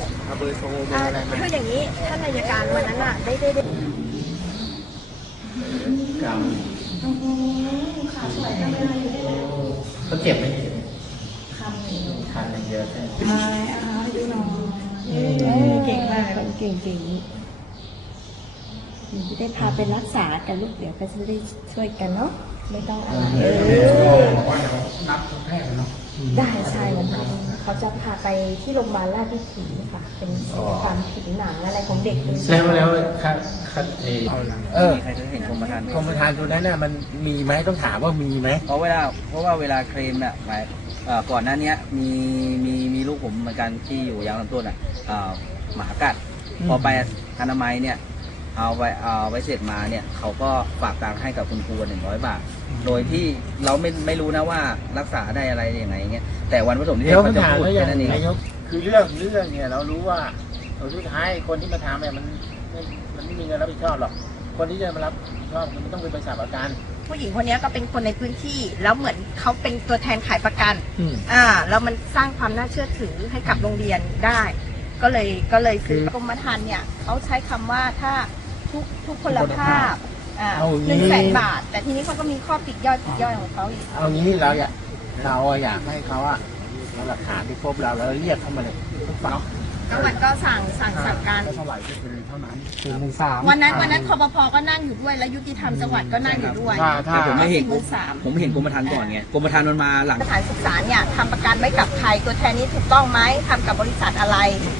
ก็เอาเบอร์โทรเบออ่าร์อะไรมาคืออย่างนี้ท่านนายการวันนั้นอะได้ได้ได้กรรมเขาเจ็บไหมคันคันเยอะใช่ไหมเก่งมากเลยเก่งเก่งจะได้พาไปรักษากันลูกเดี๋ยวก็จะได้ช่วยกันเนาะไม่ต้องอะไรเออบอกว่าเดี๋ยวนัดแพทย์เนาะได้ใช่วันนี้ เขาจะพาไปที่โรงพยาบาลราชวิถีค่ะ เป็นความผิวหนังอะไรของเด็กเป็นแล้วแล้วคัดคัดเอเออใครเคยเห็นกรมธรรม์กรมธรรม์ตัวนั้นน่ะมันมีไหมต้องถามว่ามีไหมเพราะเวลาเพราะว่าเวลาเคลมเนี่ยหมายเอ่อก่อนหน้าเนี้ยมีมีมีลูกผมเหมือนกันที่อยู่ยางลำต้นอะเอ่อหมากัดพอไปอนามัยเนี่ย เอาไว้เอาไว้เสร็จมาเนี่ยเขาก็ฝากตังค์ให้กับคุณครูหนึ่งร้อยบาท โดยที่เราไม่ไม่รู้นะว่ารักษาได้อะไรยังไงเงี้ยแต่วันผสมนิเทศเดี๋ยวเขาคำจะถามพูดแล้วอแค่ย่างนั้นเองนายกคือเรื่องเรื่องเนี่ยเรารู้ว่าเราสุดท้ายคนที่มาทำเนี่ยมันไม่มันไม่มีเงินรับผิดชอบหรอกคนที่จะมารับผิดชอบมันต้องเป็นบริษัทประกันผู้หญิงคนนี้ก็เป็นคนในพื้นที่ แล้วเหมือนเขาเป็นตัวแทนขายประกันอืมอ่าแล้วมันสร้างความน่าเชื่อถือให้กับโรงเรียนได้ ก็เลยก็เลยซื้อกรมธรรม์เนี่ยเขาใช้คำว่าถ้า ทุกทุกพลภาพอ่าเอาอย่างนี้หนึ่งแสนบาท แต่ทีนี้เขาก็มีข้อปลีกย่อยปลีกย่อยของเขาอีกเอางี้เราอยากเราอยากให้เขาอะเอาหลักฐานที่ครบเราแล้วเรียกเข้ามาเลยทุกฝั่งจังหวัดก็สั่งสั่งสั่งการเท่าไหร่ก็คือเท่านั้นหนึ่งหนึ่งสามวันนั้นวันนั้นคอปพก็นั่งอยู่ด้วย และยุติธรรมจังหวัดก็นั่งอยู่ด้วยถ้าถ้าแต่ผมไม่เห็นสี่หมื่นสามผมเห็นกรมธรรม์ก่อนไงกรมธรรม์มันมาหลังสถานศึกษาเนี่ยทำประกันไว้กับใครตัวแทนนี้ถูกต้องไหมทำกับบริษัทอะไร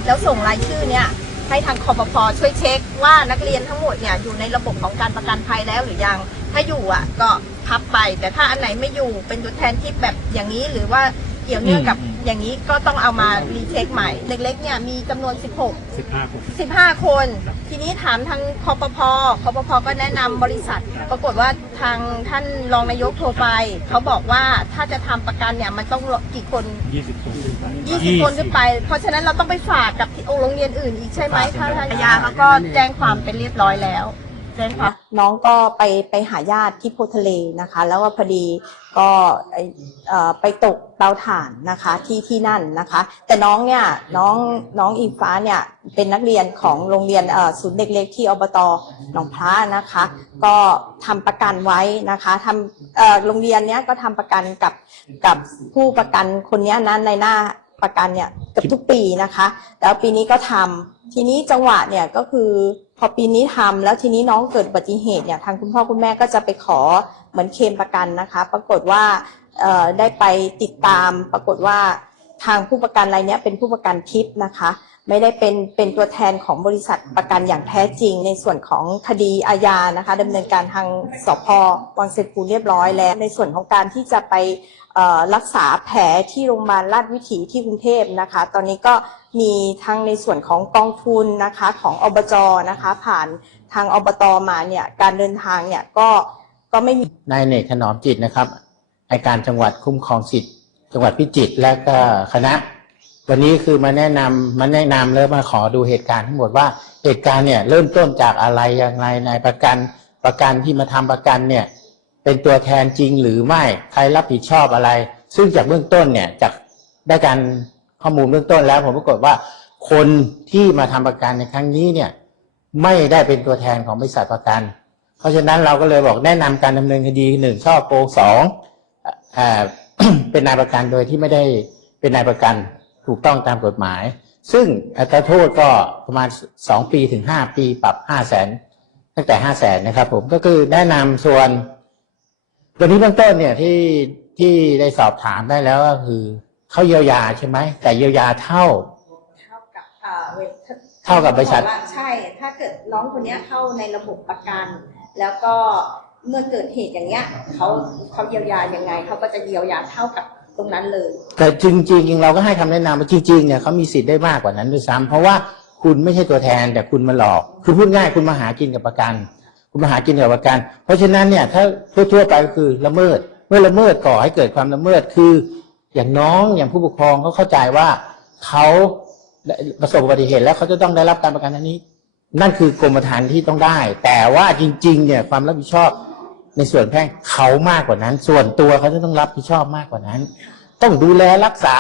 แล้วส่งรายชื่อเนี่ย ให้ทางคอปพช่วยเช็คว่านักเรียนทั้งหมดเนี่ยอยู่ในระบบของการประกันภัยแล้วหรือยัง ถ้าอยู่อะก็พับไป แต่ถ้าอันไหนไม่อยู่เป็นตัวแทนที่แบบอย่างนี้หรือว่าเกี่ยวเนื่องกับ อย่างนี้ก็ต้องเอามารีเช็คใหม่เล็กๆเนี่ยมีจำนวน 16สิบห้าคน 15 คน ทีนี้ถามทางคอปพคอปพก็แนะนำบริษัท ปรากฏว่าทางท่านรองนายกโทรไป เขาบอกว่าถ้าจะทำประกันเนี่ยมันต้องกี่คนยี่สิบคนขึ้นไป 20 คนขึ้นไป เพราะฉะนั้นเราต้องไปฝากกับที่โรงเรียนอื่นอีกใช่ไหมถ้าทางยาแล้วก็แจ้งความเป็นเรียบร้อยแล้ว แจ้งความน้องก็ไปไปหาญาติที่โพทะเลนะคะ แล้วว่าพอดีก็ไอ้เอ่อไปตกเตาถ่านนะคะที่ที่นั่นนะคะ แต่น้องเนี่ยน้องน้องอิงฟ้าเนี่ยเป็นนักเรียนของโรงเรียนเอ่อศูนย์เด็กเล็กที่อบตหนองพระนะคะ ก็ทำประกันไว้นะคะทำเอ่อโรงเรียนเนี้ยก็ทำประกันกับกับผู้ประกันคนเนี้ยนในหน้า ประกันเนี่ยเกับทุกปีนะคะ แล้วปีนี้ก็ทำทีนี้จังหวะเนี่ยก็คือพอปีนี้ทำแล้วทีนี้น้องเกิดอุบัติเหตุเนี่ยทางคุณพ่อคุณแม่ก็จะไปขอเหมือนเคลมประกันนะคะ ปรากฏว่าเอ่อได้ไปติดตาม ปรากฏว่าทางผู้ประกันรายเนี้ยเป็นผู้ประกันทิปนะคะ ไม่ได้เป็นเป็นตัวแทนของบริษัทประกันอย่างแท้จริง ในส่วนของคดีอาญานะคะดำเนินการทางสพวังเสร็จปูเรียบร้อยแล้ว ในส่วนของการที่จะไปรักษาแผลที่โรงพยาบาลราชวิถีที่กรุงเทพนะคะ ตอนนี้ก็มีทั้งในส่วนของกองทุนนะคะของอบจนะคะ ผ่านทางอบตมาเนี่ยการเดินทางเนี่ยก็ก็ไม่มีนายเนกถนอมจิตนะครับอัยการจังหวัดคุ้มครองสิทธิ์จังหวัดพิจิตรและก็คณะ วันนี้คือมาแนะนำมาแนะนำแล้วมาขอดูเหตุการณ์ทั้งหมดว่าเหตุการณ์เนี่ยเริ่มต้นจากอะไรอย่างไรนายประกันประกันที่มาทำประกันเนี่ยเป็นตัวแทนจริงหรือไม่ใครรับผิดชอบอะไร ซึ่งจากเบื้องต้นเนี่ยจากได้การข้อมูลเบื้องต้นแล้วผมปรากฏว่าคนที่มาทำประกันในครั้งนี้เนี่ยไม่ได้เป็นตัวแทนของบริษัทประกัน เพราะฉะนั้นเราก็เลยบอกแนะนำการดำเนินคดีหนึ่งช่อโกงสองเป็นนายประกันโดยที่ไม่ได้เป็นนายประกัน ถูกต้องตามกฎหมาย ซึ่งอัตราโทษก็ประมาณสองปีถึงห้าปีปรับห้าแสนตั้งแต่ห้าแสนนะครับ ผมก็คือแนะนำส่วน วันนี้เบื้องต้นเนี่ยที่ที่ได้สอบถามได้แล้วก็คือเขาเยียวยาใช่ไหม แต่เยียวยาเท่า เท่ากับเอ่อเวทเท่ากับบริษัทอกว่าใช่ ถ้าเกิดน้องคนเนี้ยเข้าในระบบประกัน แล้วก็เมื่อเกิดเหตุอย่างเงี้ยเขาเขาเยียวยายังไงเขาก็จะเยียวยาเท่ากับ ตรงนั้นเลย แต่จริงๆเราก็ให้คำแนะนำว่าจริงๆเนี่ยเขามีสิทธิ์ได้มากกว่านั้นด้วยซ้ำเพราะว่าคุณไม่ใช่ตัวแทนแต่คุณมาหลอก คือพูดง่ายคุณมาหากินกับประกัน คุณมาหากินกับประกัน เพราะฉะนั้นเนี่ยถ้าทั่วๆไปก็คือละเมิด เมื่อละเมิดก่อให้เกิดความละเมิดคือ อย่างน้องอย่างผู้ปกครองเขาเข้าใจว่าเขาประสบอุบัติเหตุแล้วเขาจะต้องได้รับการประกันอันนี้ นั่นคือกรมธรรม์ที่ต้องได้ แต่ว่าจริง ๆ เนี่ยความรับผิดชอบ ในส่วนแพ่งเขามากกว่านั้น ส่วนตัวเขาจะต้องรับผิดชอบมากกว่านั้น ต้องดูแลรักษา